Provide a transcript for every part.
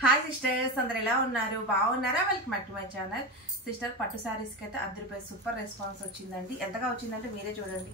Hi sisters, అందరు ఎలా ఉన్నారు? బాగున్నారా? Welcome back to my channel. Sister, పట్టు శారీస్కి అయితే ₹10 సూపర్ రెస్పాన్స్ వచ్చిందండి. ఎంతగా వచ్చిందంటే మీరే చూడండి.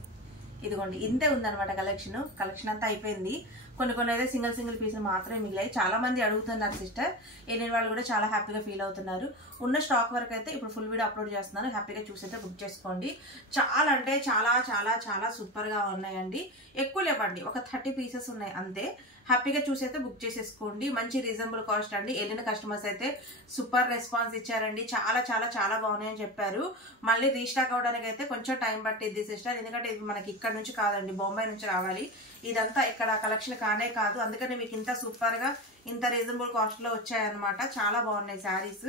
ఇదిగోండి, ఇంతే ఉందన్నమాట. కలెక్షన్ అంతా అయిపోయింది. కొన్ని అయితే సింగిల్ పీసులు మాత్రమే మిగిలాయి. చాలా మంది అడుగుతున్నారు సిస్టర్. వెళ్ళిన వాళ్ళు కూడా చాలా హ్యాపీగా ఫీల్ అవుతున్నారు. ఉన్న స్టాక్ వరకు అయితే ఇప్పుడు ఫుల్ వీడియో అప్లోడ్ చేస్తున్నాను. హ్యాపీగా చూసైతే బుక్ చేసుకోండి. చాలా అంటే చాలా సూపర్ గా ఉన్నాయండి. ఎక్కువ లేవండి, ఒక 30 పీసెస్ ఉన్నాయి అంతే. హ్యాపీగా చూసి అయితే బుక్ చేసేసుకోండి. మంచి రీజనబుల్ కాస్ట్ అండి. వెళ్ళిన కస్టమర్స్ అయితే సూపర్ రెస్పాన్స్ ఇచ్చారండి. చాలా బాగున్నాయని చెప్పారు. మళ్ళీ రీస్టాక్ అవడానికి అయితే కొంచెం టైం పట్టిద్ది సిస్టర్, ఎందుకంటే ఇది మనకి ఇక్కడ నుంచి కాదండి, బొంబాయి నుంచి రావాలి. ఇదంతా ఇక్కడ కలెక్షన్ కానే కాదు. అందుకని మీకు ఇంత సూపర్ గా ఇంత రీజనబుల్ కాస్ట్ లో వచ్చాయన్నమాట. చాలా బాగున్నాయి శారీస్.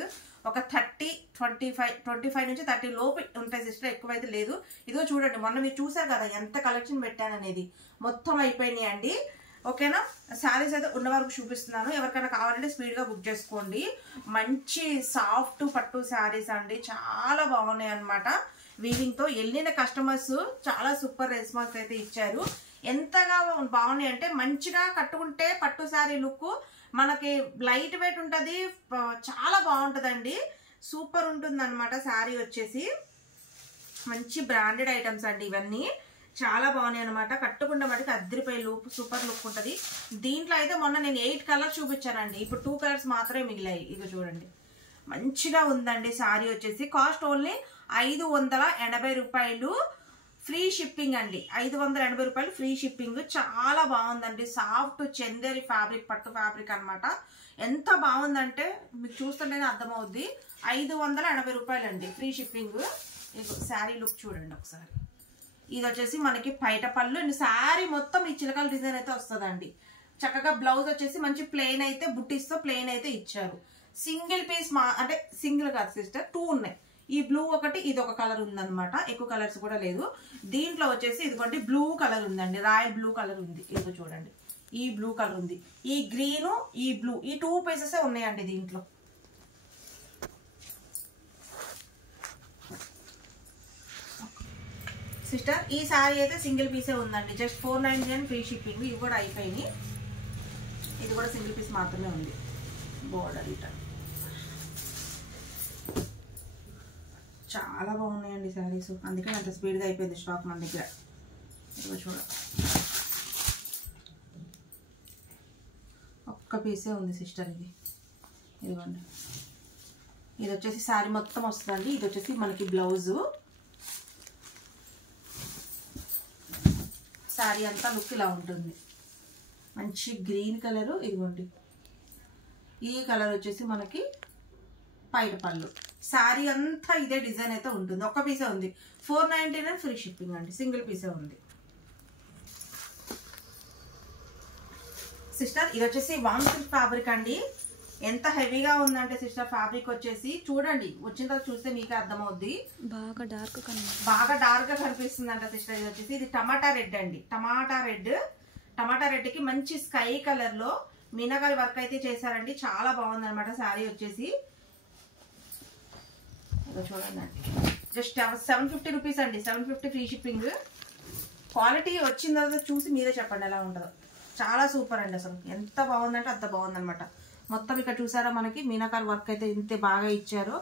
ఒక 25 నుంచి 30 లోపు ఉంటాయి సిస్టర్, ఎక్కువైతే లేదు. ఇదిగో చూడండి, మొన్న మీరు చూసారు కదా ఎంత కలెక్షన్ పెట్టాననేది. మొత్తం అయిపోయినాయి అండి. ఓకేనా? శారీస్ అయితే ఉన్న వరకు చూపిస్తున్నాను. ఎవరికైనా కావాలంటే స్పీడ్ గా బుక్ చేసుకోండి. మంచి సాఫ్ట్ పట్టు శారీస్ అండి, చాలా బాగున్నాయి అనమాట. వీవింగ్ తో వెళ్ళిన కస్టమర్స్ చాలా సూపర్ రెస్పాన్స్ అయితే ఇచ్చారు. ఎంతగా బాగున్నాయి అంటే, మంచిగా కట్టుకుంటే పట్టు శారీ లుక్ మనకి లైట్ వెయిట్ ఉంటది, చాలా బాగుంటదండి. సూపర్ ఉంటుంది అనమాట. శారీ వచ్చేసి మంచి బ్రాండెడ్ ఐటమ్స్ అండి ఇవన్నీ. చాలా బాగున్నాయి అనమాట. కట్టుకుంటే మటుకు అద్దరిపోయి సూపర్ లుక్ ఉంటుంది. దీంట్లో అయితే మొన్న నేను 8 కలర్స్ చూపించానండి. ఇప్పుడు 2 కలర్స్ మాత్రమే మిగిలాయి. ఇది చూడండి, మంచిగా ఉందండి. శారీ వచ్చేసి కాస్ట్ ఓన్లీ ₹580 ఫ్రీ షిప్పింగ్ అండి. ₹580 ఫ్రీ షిప్పింగ్. చాలా బాగుందండి. సాఫ్ట్ చందేరి ఫ్యాబ్రిక్, పట్టు ఫ్యాబ్రిక్ అనమాట. ఎంత బాగుందంటే మీకు చూస్తుంటేనే అర్థమవుద్ది. ₹580 అండి ఫ్రీ షిప్పింగ్. శారీ లుక్ చూడండి ఒకసారి. ఇది వచ్చేసి మనకి పైట పళ్ళు అండ్ శారీ మొత్తం ఈ చిలకల డిజైన్ అయితే వస్తుందండి. చక్కగా బ్లౌజ్ వచ్చేసి మంచి ప్లెయిన్ అయితే బుట్టిస్తో ప్లెయిన్ అయితే ఇచ్చారు. సింగిల్ పీస్ అంటే సింగిల్ కాదు సిస్టర్, 2 ఉన్నాయి. ఈ బ్లూ ఒకటి, ఇది ఒక కలర్ ఉందన్నమాట. ఎక్కువ కలర్స్ కూడా లేదు. దీంట్లో వచ్చేసి ఇదిగోండి బ్లూ కలర్ ఉందండి, రాయల్ బ్లూ కలర్ ఉంది. ఇదిగో చూడండి, ఈ బ్లూ కలర్ ఉంది. ఈ గ్రీన్, ఈ బ్లూ, ఈ 2 పీసెస్ ఉన్నాయండి దీంట్లో. సిస్టర్, ఈ శారీ అయితే సింగిల్ పీసే ఉందండి. Just $499 free shipping. ఇవి కూడా అయిపోయినాయి. ఇది కూడా సింగిల్ పీస్ మాత్రమే ఉంది. Border return. చాలా బాగున్నాయండి శారీస్, అందుకే అంత స్పీడ్గా అయిపోయింది స్టాక్ మన దగ్గర. ఇదిగో చూడ, ఒక్క పీసే ఉంది సిస్టర్. ఇది ఇదిగోండి. ఇది వచ్చేసి శారీ మొత్తం వస్తుందండి. ఇది వచ్చేసి మనకి బ్లౌజు. శారీ అంతా లుక్ ఇలా ఉంటుంది. మంచి గ్రీన్ కలరు. ఇదిగోండి, ఈ కలర్ వచ్చేసి మనకి పైట పళ్ళు. శారీ అంతా ఇదే డిజైన్ అయితే ఉంటుంది. ఒక్క పీసే ఉంది. $499 ఫ్రీ షిప్పింగ్ అండి. సింగిల్ పీసే ఉంది సిస్టర్. ఇది వచ్చేసి వామ్ సిల్క్ ఫ్యాబ్రిక్ అండి. ఎంత హెవీగా ఉందంటే సిస్టర్, ఫ్యాబ్రిక్ వచ్చేసి చూడండి, వచ్చిన తర్వాత చూస్తే మీకే అర్థమవుద్ది. బాగా డార్క్ గా కనిపిస్తుంది అంట సిస్టర్. ఇది వచ్చేసి ఇది టమాటా రెడ్ అండి. టమాటా రెడ్ కి మంచి స్కై కలర్ లో మీనాకారి వర్క్ అయితే చేశారండి. చాలా బాగుంది అనమాట శారీ వచ్చేసి. చూడండి, జస్ట్ ₹750 అండి. $750 ఫ్రీ షిప్పింగ్. క్వాలిటీ వచ్చిన తర్వాత చూసి మీరే చెప్పండి ఎలా ఉంటుందో. చాలా సూపర్ అండి. అసలు ఎంత బాగుందంటే అంత బాగుందనమాట. మొత్తం ఇక్కడ చూసారా, మనకి మీనాకారి వర్క్ అయితే ఇంత బాగా ఇచ్చారు.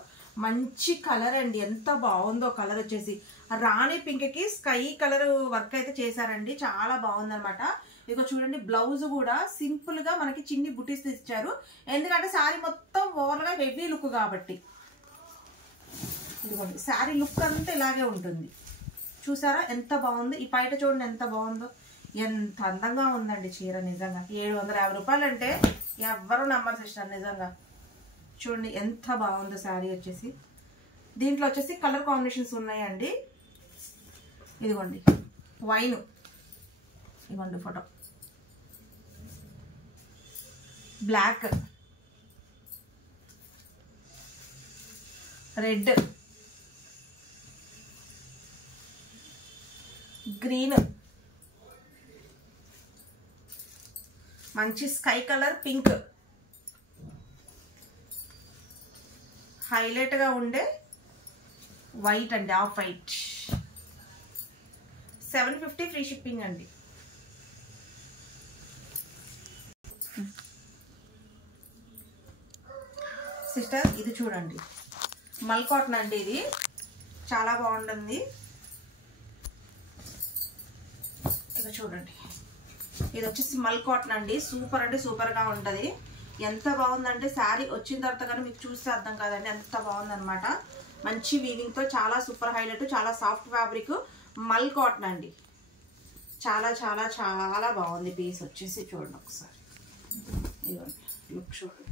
మంచి కలర్ అండి, ఎంత బాగుందో కలర్ వచ్చేసి. రాణి పింక్ కి స్కై కలర్ వర్క్ అయితే చేశారండి. చాలా బాగుందనమాట. ఇక చూడండి, బ్లౌజ్ కూడా సింపుల్ గా మనకి చిన్ని బుటీస్ ఇచ్చారు. ఎందుకంటే శారీ మొత్తం ఓవర్ గా హెవీ లుక్ కాబట్టి. ఇదిగోండి, శారీ లుక్ అంతా ఇలాగే ఉంటుంది. చూసారా ఎంత బాగుంది. ఈ పైట చూడండి ఎంత బాగుందో. ఎంత అందంగా ఉందండి చీర. నిజంగా ₹750 అంటే ఎవ్వరూ నమ్మరు సిస్టర్. నిజంగా చూడండి ఎంత బాగుందో శారీ వచ్చేసి. దీంట్లో వచ్చేసి కలర్ కాంబినేషన్స్ ఉన్నాయండి. ఇదిగోండి వైన్, ఇదిగోండి ఫోటో, బ్లాక్, రెడ్, గ్రీన్, మంచి స్కై కలర్, పింక్, హైలైట్ గా ఉండే వైట్ అండి, ఆఫ్ వైట్. $750 ఫ్రీ షిప్పింగ్ అండి. సిస్టర్ ఇది చూడండి, మల్ కాటన్ అండి, ఇది చాలా బాగుంటుంది. ఇక చూడండి, ఇది వచ్చేసి మల్ కాటన్ అండి, సూపర్ అంటే సూపర్గా ఉంటుంది. ఎంత బాగుందంటే శారీ వచ్చిన తర్వాత కానీ మీకు చూస్తే అర్థం కాదండి, ఎంత బాగుందనమాట. మంచి వీవింగ్తో చాలా సూపర్ హైలైట్, చాలా సాఫ్ట్ ఫ్యాబ్రిక్, మల్ కాటన్ అండి. చాలా చాలా చాలా బాగుంది పీస్ వచ్చేసి. చూడండి ఒకసారి, ఇవ్వండి లుక్ చూడండి.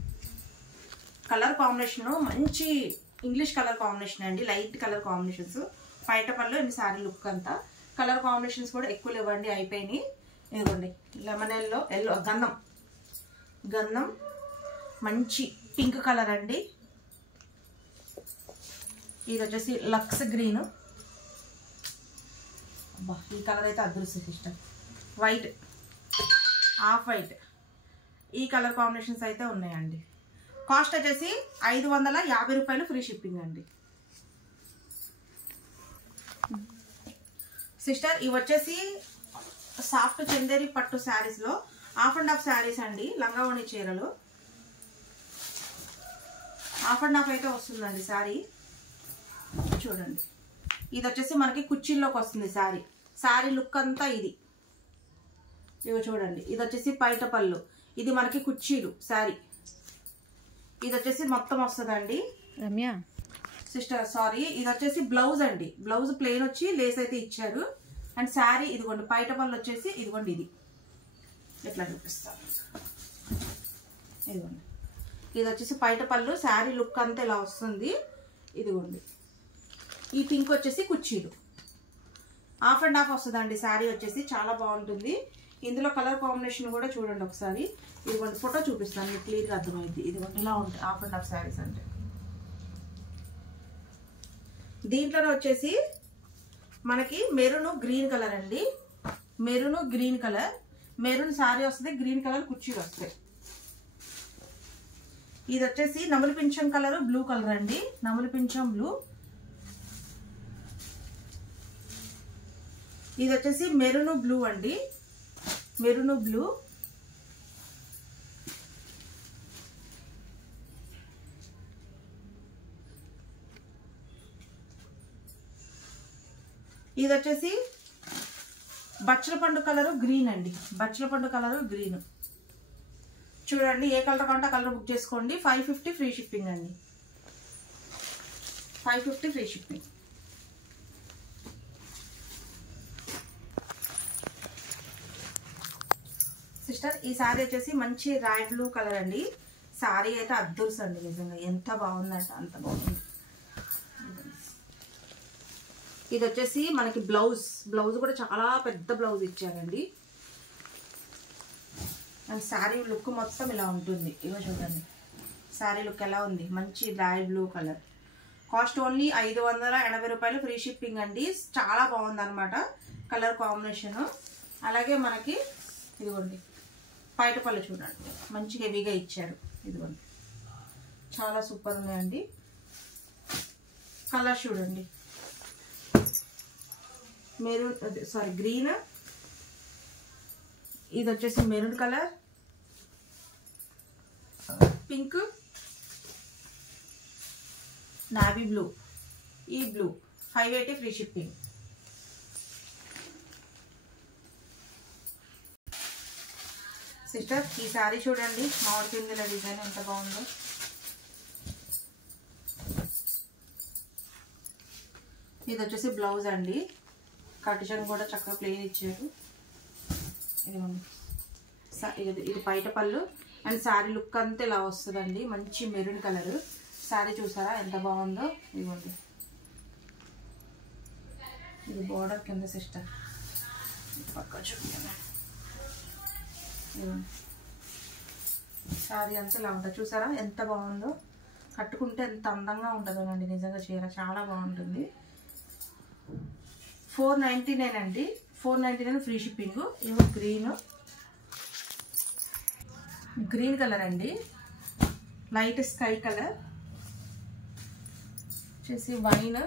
కలర్ కాంబినేషన్ మంచి ఇంగ్లీష్ కలర్ కాంబినేషన్ అండి, లైట్ కలర్ కాంబినేషన్స్. పైట పళ్ళు అండ్ శారీ లుక్ అంతా కలర్ కాంబినేషన్స్ కూడా ఎక్కువ లేవండి, అయిపోయినాయి. ఇదిగోండి లెమన్ ఎల్లో, ఎల్లో గంధం, గంధం మంచి పింక్ కలర్ అండి. ఇది వచ్చేసి లక్స్ గ్రీన్, అబ్బా ఈ కలర్ అయితే అదృష్టం ఇష్టం. వైట్, ఆఫ్ వైట్, ఈ కలర్ కాంబినేషన్స్ అయితే ఉన్నాయండి. కాస్ట్ వచ్చేసి 550 రూపాయలు, ఫ్రీ షిప్పింగ్ అండి. సిస్టర్ ఇవి వచ్చేసి సాఫ్ట్ చందేరి పట్టు శారీస్లో హాఫ్ అండ్ హాఫ్ శారీస్ అండి, లంగావోణి చీరలు. హాఫ్ అండ్ హాఫ్ అయితే వస్తుందండి శారీ. చూడండి, ఇది వచ్చేసి మనకి కుర్చీల్లోకి వస్తుంది శారీ. శారీ లుక్ అంతా ఇది. ఇవి చూడండి, ఇది వచ్చేసి పైట పళ్ళు, ఇది మనకి కుర్చీలు శారీ. ఇది వచ్చేసి మొత్తం వస్తుందండి రమ్య సిస్టర్, సారీ. ఇది వచ్చేసి బ్లౌజ్ అండి, బ్లౌజ్ ప్లెయిన్ వచ్చి లేస్ అయితే ఇచ్చారు. అండ్ శారీ ఇదిగోండి, పైట పళ్ళు వచ్చేసి ఇదిగోండి, ఇది ఎట్లా చూపిస్తాను. ఇదిగోండి, ఇది వచ్చేసి పైట పళ్ళు, శారీ లుక్ అంతా ఇలా వస్తుంది. ఇదిగోండి, ఈ పింక్ వచ్చేసి కుర్చీలు. హాఫ్ అండ్ హాఫ్ వస్తుందండి శారీ వచ్చేసి, చాలా బాగుంటుంది. ఇందులో కలర్ కాంబినేషన్ కూడా చూడండి ఒకసారి. ఇదిగోండి ఫోటో చూపిస్తాను, మీకు క్లియర్గా అర్థమైంది. ఇదిగోండి ఇలా ఉంటాయి హాఫ్ అండ్ హాఫ్ శారీస్ అంటే. దీంట్లోనే వచ్చేసి మనకి మెరూన్ గ్రీన్ కలర్ అండి, maroon green colour. Maroon sari వస్తుంది, గ్రీన్ కలర్ కుర్చీలు వస్తాయి. ఇది వచ్చేసి నములు పింఛం కలర్, బ్లూ కలర్ అండి, నములు పింఛం బ్లూ. ఇది వచ్చేసి మెరూన్ బ్లూ అండి, మెరూన్ బ్లూ. ఇది వచ్చేసి బచ్చల పండు కలరు గ్రీన్ అండి, బచ్చల పండు కలరు గ్రీన్. చూడండి, ఏ కలర్ కావాలంటే ఆ కలర్ బుక్ చేసుకోండి. 550 ఫ్రీ షిప్పింగ్ అండి, 550 ఫ్రీ షిప్పింగ్. సిస్టర్ ఈ శారీ వచ్చేసి మంచి రాయల్ బ్లూ కలర్ అండి. శారీ అయితే అద్దుర్స్ అండి, నిజంగా ఎంత బాగుందంటే అంత బాగుంది. ఇది వచ్చేసి మనకి బ్లౌజ్, బ్లౌజ్ కూడా చాలా పెద్ద బ్లౌజ్ ఇచ్చారండి. అండ్ శారీ లుక్ మొత్తం ఇలా ఉంటుంది. ఇవో చూడండి శారీ లుక్ ఎలా ఉంది, మంచి royal blue colour. Cost only 580 రూపాయలు, ఫ్రీ షిప్పింగ్ అండి. చాలా బాగుంది అనమాట కలర్ కాంబినేషన్. అలాగే మనకి ఇదిగోండి పైట పళ్ళు చూడండి, మంచి హెవీగా ఇచ్చారు. ఇదిగోండి చాలా సూపర్ ఉన్నాయండి. కలర్ చూడండి, మెరూన్, సారీ గ్రీన్. ఇది వచ్చేసి maroon colour, pink, navy blue, ఈ బ్లూ. 580 free shipping. సిస్టర్ ఈ శారీ చూడండి, మామిడి పిందెల డిజైన్ ఎంత బాగుందో. ఇది వచ్చేసి బ్లౌజ్ అండి, కటిషన్ కూడా చక్కగా ప్లెయిన్ ఇచ్చారు. ఇది పైట పళ్ళు. అండ్ శారీ లుక్ అంతా ఇలా వస్తుందండి, మంచి మెరూన్ కలర్ శారీ. చూసారా ఎంత బాగుందో. ఇదిగోండి, ఇది బోర్డర్ కింద సిస్టర్, పక్క చూడండి. శారీ అంతా ఇలా ఉంటుంది, చూసారా ఎంత బాగుందో. కట్టుకుంటే ఎంత అందంగా ఉంటుందోనండి నిజంగా. చీర చాలా బాగుంటుంది. 499 అండి, 499 ఫ్రీ షిప్పింగ్. ఇవో గ్రీన్, గ్రీన్ కలర్ అండి, లైట్ స్కై కలర్ వచ్చేసి wine,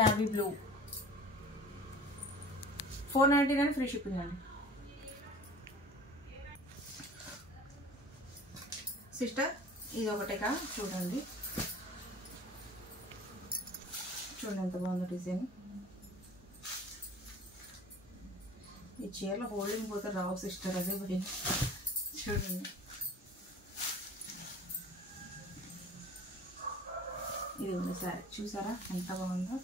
navy blue. 499 free shipping అండి. సిస్టర్ ఇది ఒకటేగా చూడండి, చూడండి ఎంత బాగుందో డిజైన్. ఈ చీరలో హోల్డింగ్ పోతే రావు సిస్టర్, అదే పోయి చూడండి. ఇది ఉంది సారీ, చూసారా ఎంత బాగుందో.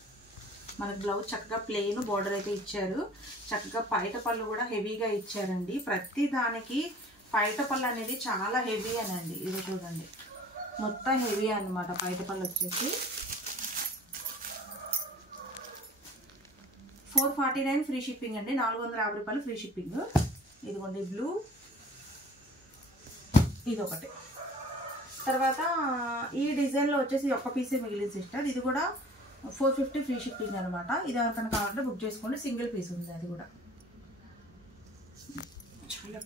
మనకు బ్లౌజ్ చక్కగా ప్లెయిన్ బార్డర్ అయితే ఇచ్చారు, చక్కగా పైట పళ్ళు కూడా హెవీగా ఇచ్చారండి. ప్రతి దానికి పైట పళ్ళు అనేది చాలా హెవీ అనండి. ఇది చూడండి మొత్తం హెవీ అన్నమాట. పైట పళ్ళు వచ్చేసి 449 ఫ్రీ షిప్పింగ్ అండి, 450 రూపాయలు ఫ్రీ షిప్పింగ్. ఇదిగోండి బ్లూ, ఇది ఒకటి. తర్వాత ఈ డిజైన్లో వచ్చేసి ఒక్క పీసే మిగిలింది సిస్టర్, ఇది కూడా 450 ఫ్రీ షిప్పింగ్ అనమాట. ఇది ఎవరికైనా కావాలంటే బుక్ చేసుకోండి, సింగిల్ పీస్ ఉంది అది కూడా. చాలా